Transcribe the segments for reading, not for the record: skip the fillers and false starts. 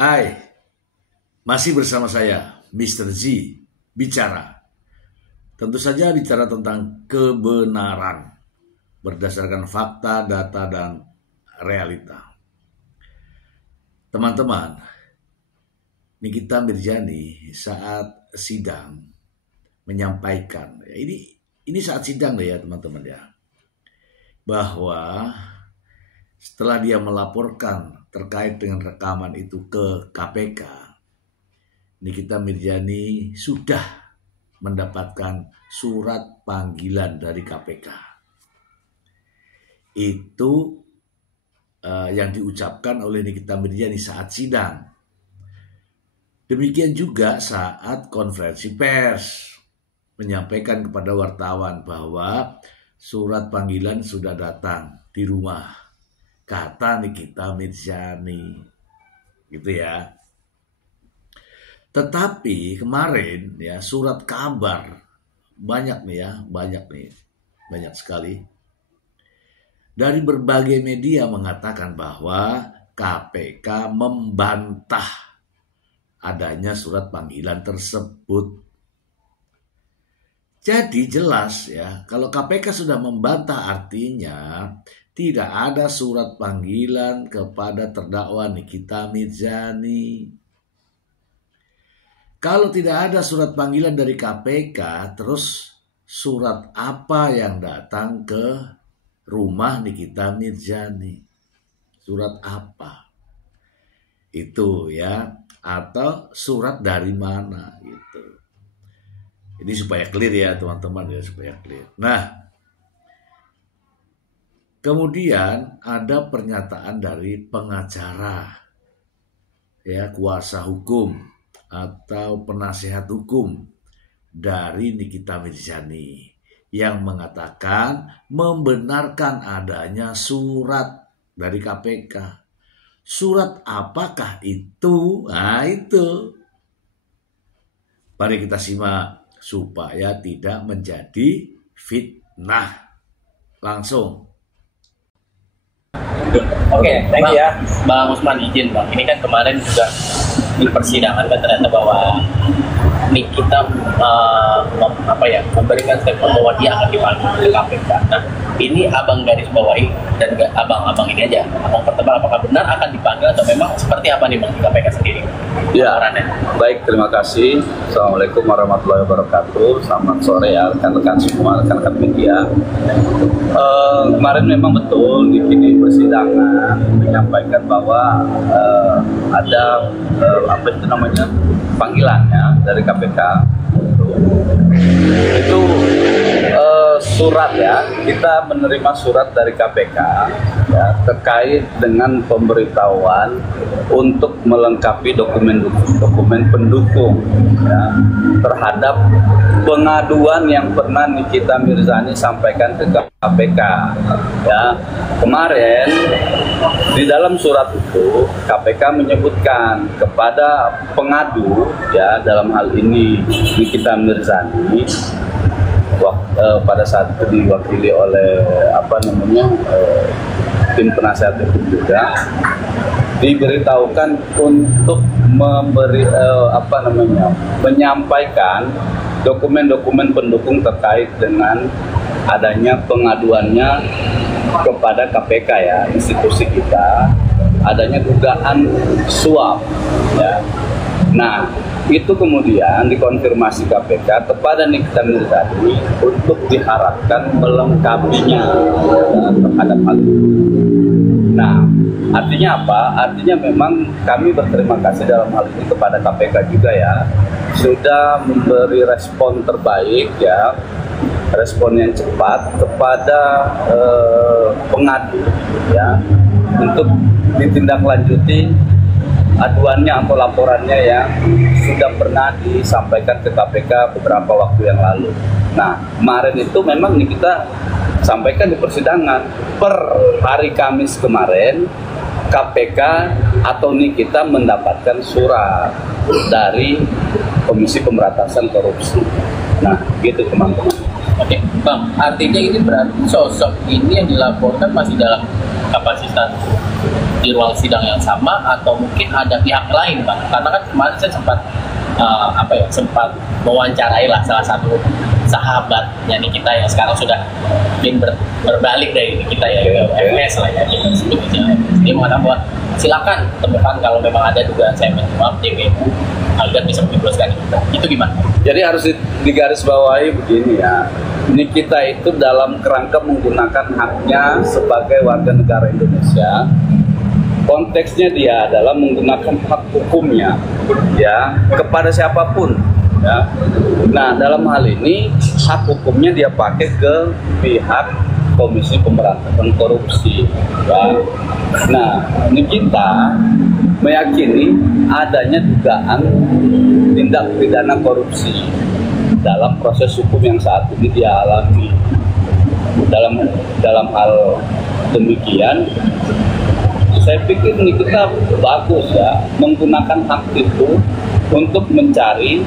Hai, masih bersama saya, Mr. Z, bicara. Tentu saja bicara tentang kebenaran, berdasarkan fakta, data, dan realita. Teman-teman, Nikita Mirzani saat sidang menyampaikan, ini saat sidang deh ya teman-teman ya, bahwa setelah dia melaporkan terkait dengan rekaman itu ke KPK, Nikita Mirzani sudah mendapatkan surat panggilan dari KPK. Itu yang diucapkan oleh Nikita Mirzani saat sidang. Demikian juga saat konferensi pers, menyampaikan kepada wartawan bahwa surat panggilan sudah datang di rumah, kata Nikita Mirzani, gitu ya. Tetapi kemarin ya surat kabar banyak sekali dari berbagai media mengatakan bahwa KPK membantah adanya surat panggilan tersebut. Jadi jelas ya, kalau KPK sudah membantah artinya tidak ada surat panggilan kepada terdakwa Nikita Mirzani. Kalau tidak ada surat panggilan dari KPK, terus surat apa yang datang ke rumah Nikita Mirzani? Surat apa? Itu ya, atau surat dari mana gitu. Ini supaya clear ya teman-teman ya, supaya clear. Nah, kemudian ada pernyataan dari pengacara, ya, kuasa hukum atau penasehat hukum dari Nikita Mirzani yang mengatakan membenarkan adanya surat dari KPK. Surat apakah itu? Nah itu. Mari kita simak supaya tidak menjadi fitnah. Langsung. Oke, thank you ya Bang Usman, izin Bang. Ini kan kemarin juga di persidangan kan ternyata bahwa Nikita memberikan statement bahwa dia akan dipanggil ke KPK. Nah, ini abang garis bawahi dan abang ini aja. Abang pertebal apakah benar akan dipanggil atau memang seperti apa nih Bang di KPK sendiri? Ya, baik, terima kasih. Assalamualaikum warahmatullahi wabarakatuh. Selamat sore ya rekan-rekan semua, rekan-rekan media. Kemarin memang betul di persidangan menyampaikan bahwa ada panggilannya dari KPK. Itu surat ya, kita menerima surat dari KPK ya, terkait dengan pemberitahuan untuk melengkapi dokumen pendukung ya, terhadap pengaduan yang pernah Nikita Mirzani sampaikan ke KPK ya. Kemarin di dalam surat itu KPK menyebutkan kepada pengadu ya, dalam hal ini Nikita Mirzani, pada saat itu diwakili oleh tim penasehat hukum juga, diberitahukan untuk menyampaikan dokumen-dokumen pendukung terkait dengan adanya pengaduannya kepada KPK ya, institusi kita, adanya dugaan suap ya. Nah, itu kemudian dikonfirmasi KPK kepada Nikita Mirzani untuk diharapkan melengkapinya terhadap hal itu. Nah, artinya apa? Artinya memang kami berterima kasih dalam hal ini kepada KPK juga ya, sudah memberi respon terbaik ya, respon yang cepat kepada pengadu ya, untuk ditindaklanjuti aduannya atau laporannya yang sudah pernah disampaikan ke KPK beberapa waktu yang lalu. Nah, kemarin itu memang kita sampaikan di persidangan, per hari Kamis kemarin KPK atau Nikita mendapatkan surat dari Komisi Pemberantasan Korupsi. Nah, gitu teman-teman. Oke, Bang, artinya ini berarti sosok ini yang dilaporkan masih dalam kapasitas di ruang sidang yang sama atau mungkin ada pihak lain, Bang? Karena kan kemarin saya sempat mewawancarai lah salah satu sahabatnya nih kita yang sekarang sudah berbalik dari kita ya, MS lah ya, kita sebut aja. Dia mengatakan bahwa silakan temukan kalau memang ada dugaan saya menyuap JPU agar bisa menjebloskan itu gimana? Jadi harus digarisbawahi begini ya. Ini kita itu dalam kerangka menggunakan haknya sebagai warga negara Indonesia. Konteksnya dia adalah menggunakan hak hukumnya ya kepada siapapun ya. Nah, dalam hal ini hak hukumnya dia pakai ke pihak Komisi Pemberantasan Korupsi ya. Nah, ini kita meyakini adanya dugaan tindak pidana korupsi dalam proses hukum yang saat ini dia alami. Dalam hal demikian, saya pikir ini kita bagus ya menggunakan hak itu untuk mencari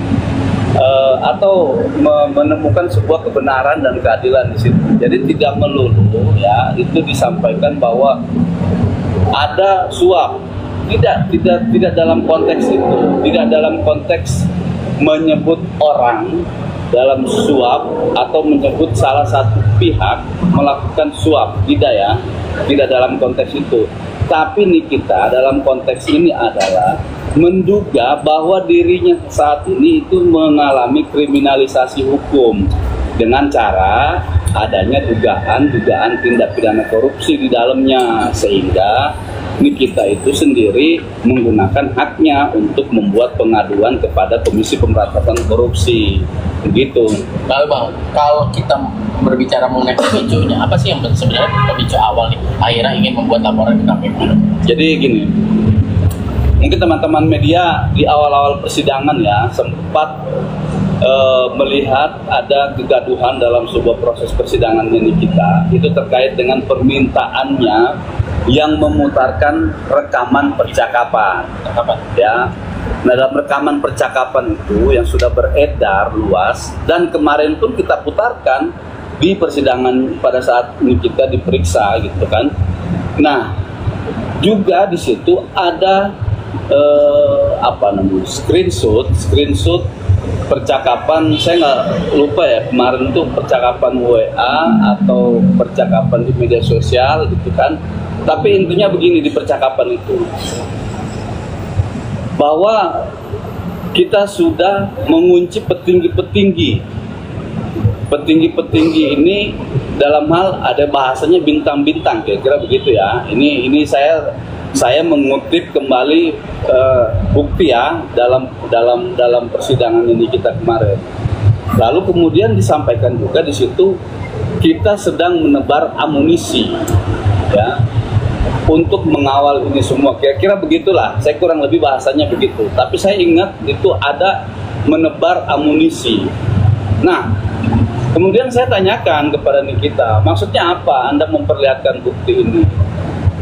atau menemukan sebuah kebenaran dan keadilan di situ. Jadi tidak melulu ya itu disampaikan bahwa ada suap. Tidak dalam konteks itu, tidak dalam konteks menyebut orang dalam suap atau menyebut salah satu pihak melakukan suap, tidak ya, tidak dalam konteks itu. Tapi Nikita dalam konteks ini adalah menduga bahwa dirinya saat ini itu mengalami kriminalisasi hukum dengan cara adanya dugaan tindak pidana korupsi di dalamnya, sehingga Nikita itu sendiri menggunakan haknya untuk membuat pengaduan kepada Komisi Pemberantasan Korupsi, begitu. Lalu Bang, kalau kita berbicara mengenai pemicunya, apa sih yang sebenarnya pemicu awal nih akhirnya ingin membuat laporan ke KPK? Jadi gini, mungkin teman-teman media di awal-awal persidangan ya sempat melihat ada kegaduhan dalam sebuah proses persidangan ini kita. Itu terkait dengan permintaannya yang memutarkan rekaman percakapan. Ya. Nah, dalam rekaman percakapan itu yang sudah beredar luas dan kemarin pun kita putarkan di persidangan pada saat ini kita diperiksa gitu kan. Nah, juga di situ ada screenshot percakapan, saya nggak lupa ya kemarin itu percakapan WA atau percakapan di media sosial gitu kan. Tapi intinya begini di percakapan itu, bahwa kita sudah mengunci petinggi-petinggi ini dalam hal ada bahasanya bintang-bintang, kira-kira begitu ya. Ini saya mengutip kembali bukti ya dalam persidangan ini kita kemarin. Lalu kemudian disampaikan juga di situ kita sedang menebar amunisi ya untuk mengawal ini semua, kira-kira begitulah. Saya kurang lebih bahasanya begitu. Tapi saya ingat itu ada menebar amunisi. Nah, kemudian saya tanyakan kepada Nikita, maksudnya apa Anda memperlihatkan bukti ini?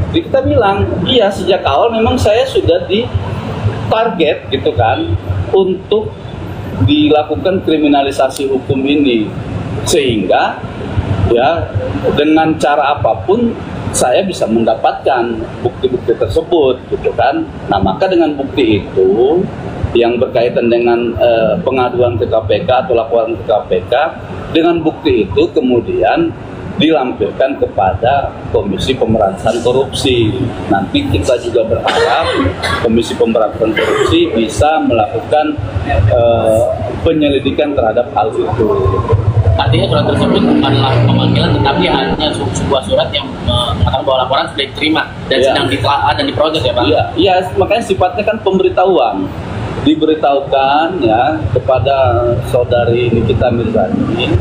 Kita bilang, iya sejak awal memang saya sudah ditarget gitu kan untuk dilakukan kriminalisasi hukum ini, sehingga ya dengan cara apapun saya bisa mendapatkan bukti-bukti tersebut gitu kan. Nah, maka dengan bukti itu yang berkaitan dengan pengaduan ke KPK atau laporan ke KPK, dengan bukti itu kemudian dilampirkan kepada Komisi Pemberantasan Korupsi. Nanti kita juga berharap Komisi Pemberantasan Korupsi bisa melakukan penyelidikan terhadap hal itu. Artinya surat tersebut bukanlah pemanggilan, tetapi hanya sebuah surat yang mengatakan bahwa laporan sudah diterima dan sedang ditelaah dan diproses ya Pak? Iya, makanya sifatnya kan pemberitahuan. Diberitahukan ya kepada saudari Nikita Mirzani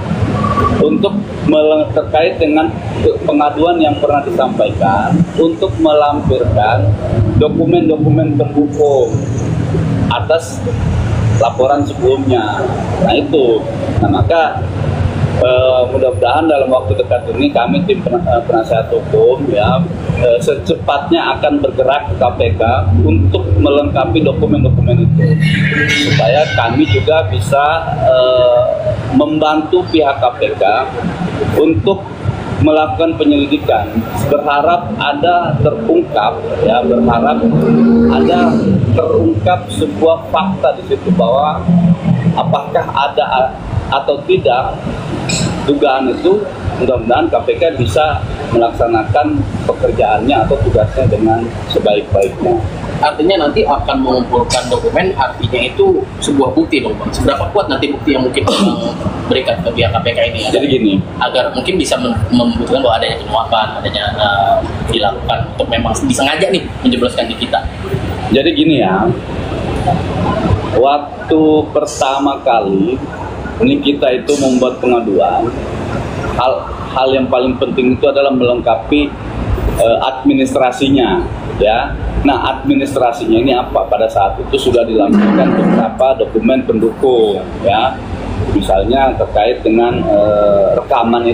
untuk terkait dengan pengaduan yang pernah disampaikan untuk melampirkan dokumen-dokumen pendukung atas laporan sebelumnya. Nah itu, maka mudah-mudahan dalam waktu dekat ini kami tim penasihat hukum ya secepatnya akan bergerak ke KPK untuk melengkapi dokumen-dokumen itu supaya kami juga bisa membantu pihak KPK untuk melakukan penyelidikan, berharap ada terungkap sebuah fakta di situ bahwa apakah ada atau tidak dugaan itu. Mudah-mudahan KPK bisa melaksanakan pekerjaannya atau tugasnya dengan sebaik-baiknya. Artinya nanti akan mengumpulkan dokumen, artinya itu sebuah bukti dong Bang. Seberapa kuat nanti bukti yang mungkin berikan ke pihak KPK ini? Jadi gini, agar mungkin bisa membuktikan bahwa adanya penyuapan, adanya dilakukan untuk memang disengaja nih menjebloskan di kita. Jadi gini ya, waktu pertama kali ini kita itu membuat pengaduan, hal yang paling penting itu adalah melengkapi administrasinya, ya. Nah, administrasinya ini apa? Pada saat itu sudah dilampirkan beberapa dokumen pendukung, ya. Misalnya terkait dengan rekaman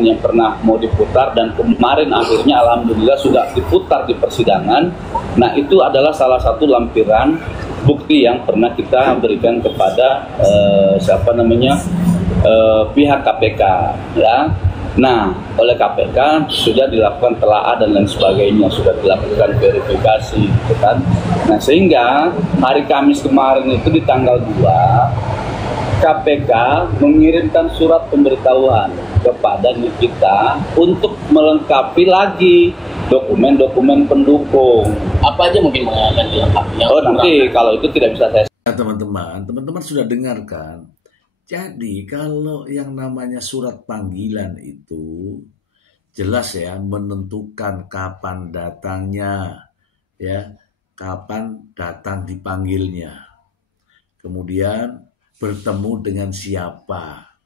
yang pernah mau diputar dan kemarin akhirnya alhamdulillah sudah diputar di persidangan. Nah, itu adalah salah satu lampiran bukti yang pernah kita berikan kepada pihak KPK, ya. Nah, oleh KPK sudah dilakukan telaah dan lain sebagainya, sudah dilakukan verifikasi, gitu kan. Nah, sehingga hari Kamis kemarin itu di tanggal 2, KPK mengirimkan surat pemberitahuan kepada Nikita untuk melengkapi lagi dokumen-dokumen pendukung. Apa aja mungkin akan dilengkapi? Nanti kalau itu tidak bisa saya. Teman-teman sudah dengarkan. Jadi kalau yang namanya surat panggilan itu jelas ya menentukan kapan datangnya, ya, kapan datang dipanggilnya. Kemudian bertemu dengan siapa.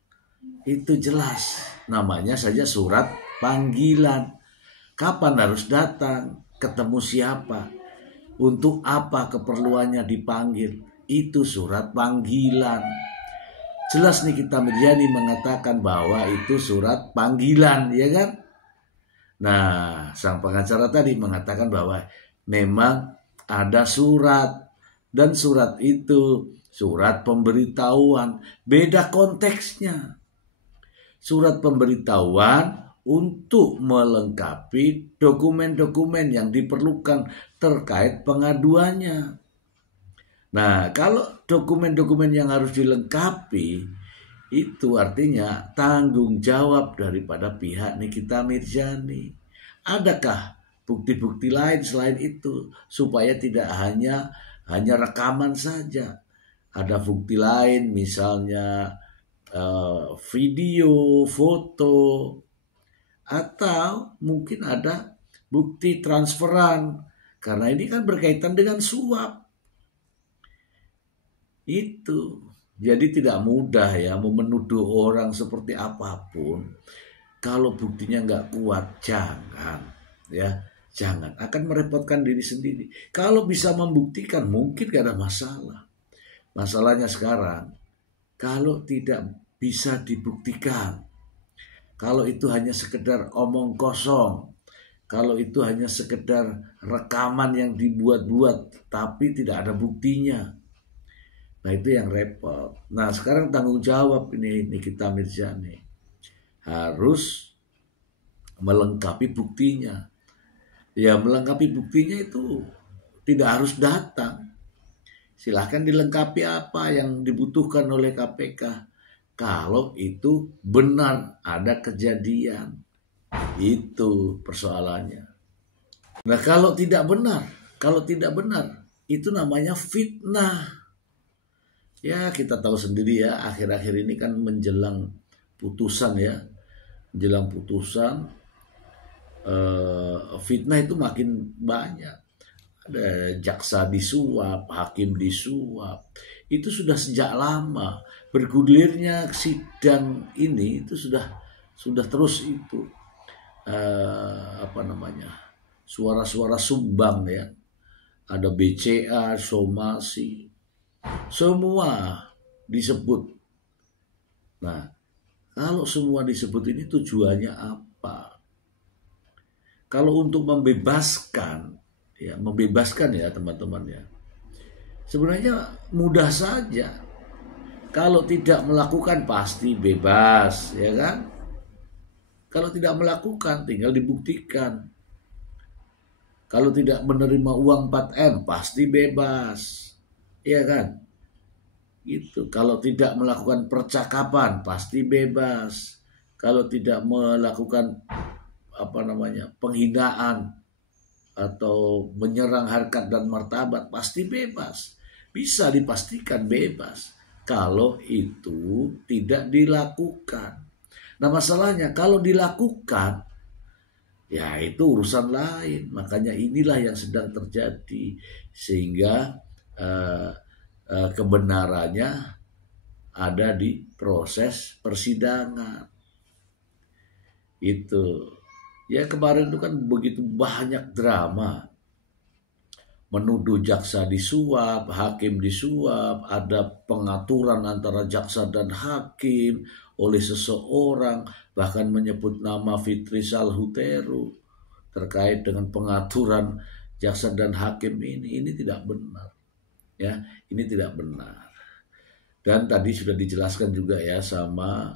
Itu jelas, namanya saja surat panggilan. Kapan harus datang, ketemu siapa, untuk apa keperluannya dipanggil, itu surat panggilan. Jelas Nikita Mirzani mengatakan bahwa itu surat panggilan, ya kan? Nah, sang pengacara tadi mengatakan bahwa memang ada surat, dan surat itu surat pemberitahuan, beda konteksnya. Surat pemberitahuan untuk melengkapi dokumen-dokumen yang diperlukan terkait pengaduannya. Nah, kalau dokumen-dokumen yang harus dilengkapi, itu artinya tanggung jawab daripada pihak Nikita Mirzani. Adakah bukti-bukti lain selain itu, supaya tidak hanya rekaman saja? Ada bukti lain, misalnya video, foto, atau mungkin ada bukti transferan, karena ini kan berkaitan dengan suap. Itu jadi tidak mudah ya menuduh orang seperti apapun. Kalau buktinya nggak kuat, jangan akan merepotkan diri sendiri. Kalau bisa membuktikan mungkin gak ada masalah. Masalahnya sekarang kalau tidak bisa dibuktikan, kalau itu hanya sekedar omong kosong, kalau itu hanya sekedar rekaman yang dibuat-buat tapi tidak ada buktinya, nah itu yang repot. Nah sekarang tanggung jawab ini Nikita Mirzani harus melengkapi buktinya. Ya melengkapi buktinya itu tidak harus datang. Silahkan dilengkapi apa yang dibutuhkan oleh KPK. Kalau itu benar ada kejadian. Itu persoalannya. Nah kalau tidak benar itu namanya fitnah. Ya kita tahu sendiri ya, akhir-akhir ini kan menjelang putusan ya. Menjelang putusan, fitnah itu makin banyak. Ada jaksa disuap, hakim disuap. Itu sudah sejak lama. Bergulirnya sidang ini itu sudah terus itu. Suara-suara sumbang ya. Ada BCA, somasi. Semua disebut. Nah, kalau semua disebut ini tujuannya apa? Kalau untuk membebaskan ya teman-teman ya. Sebenarnya mudah saja. Kalau tidak melakukan pasti bebas, ya kan? Kalau tidak melakukan tinggal dibuktikan. Kalau tidak menerima uang 4M pasti bebas, ya kan? Gitu. Kalau tidak melakukan percakapan pasti bebas. Kalau tidak melakukan penghinaan atau menyerang harkat dan martabat pasti bebas. Bisa dipastikan bebas kalau itu tidak dilakukan. Nah, masalahnya kalau dilakukan, ya itu urusan lain. Makanya inilah yang sedang terjadi, sehingga kebenarannya ada di proses persidangan. Itu ya, kemarin itu kan begitu banyak drama, menuduh jaksa disuap, hakim disuap, ada pengaturan antara jaksa dan hakim oleh seseorang, bahkan menyebut nama Fitri Salhuteru terkait dengan pengaturan jaksa dan hakim ini tidak benar. Ya, ini tidak benar. Dan tadi sudah dijelaskan juga ya sama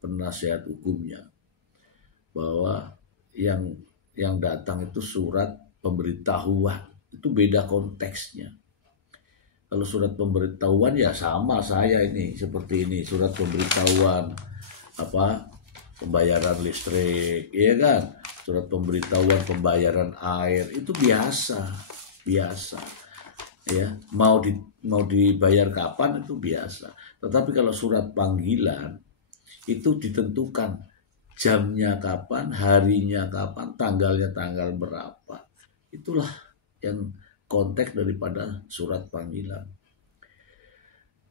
penasihat hukumnya, bahwa yang datang itu surat pemberitahuan, itu beda konteksnya. Kalau surat pemberitahuan ya sama saya ini seperti ini, surat pemberitahuan pembayaran listrik, ya kan? Surat pemberitahuan pembayaran air itu biasa. Ya, mau dibayar kapan itu biasa. Tetapi kalau surat panggilan itu ditentukan jamnya kapan, harinya kapan, tanggalnya tanggal berapa. Itulah yang konteks daripada surat panggilan.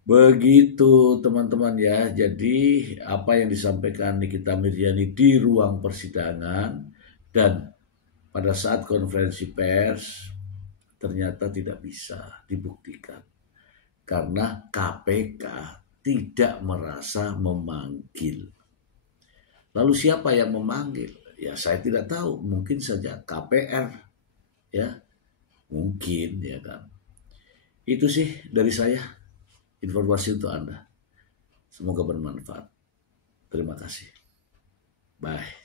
Begitu teman-teman ya. Jadi apa yang disampaikan Nikita Mirzani di ruang persidangan dan pada saat konferensi pers ternyata tidak bisa dibuktikan karena KPK tidak merasa memanggil. Lalu siapa yang memanggil? Ya saya tidak tahu, mungkin saja KPR, ya mungkin, ya kan. Itu sih dari saya, informasi untuk Anda. Semoga bermanfaat. Terima kasih. Bye.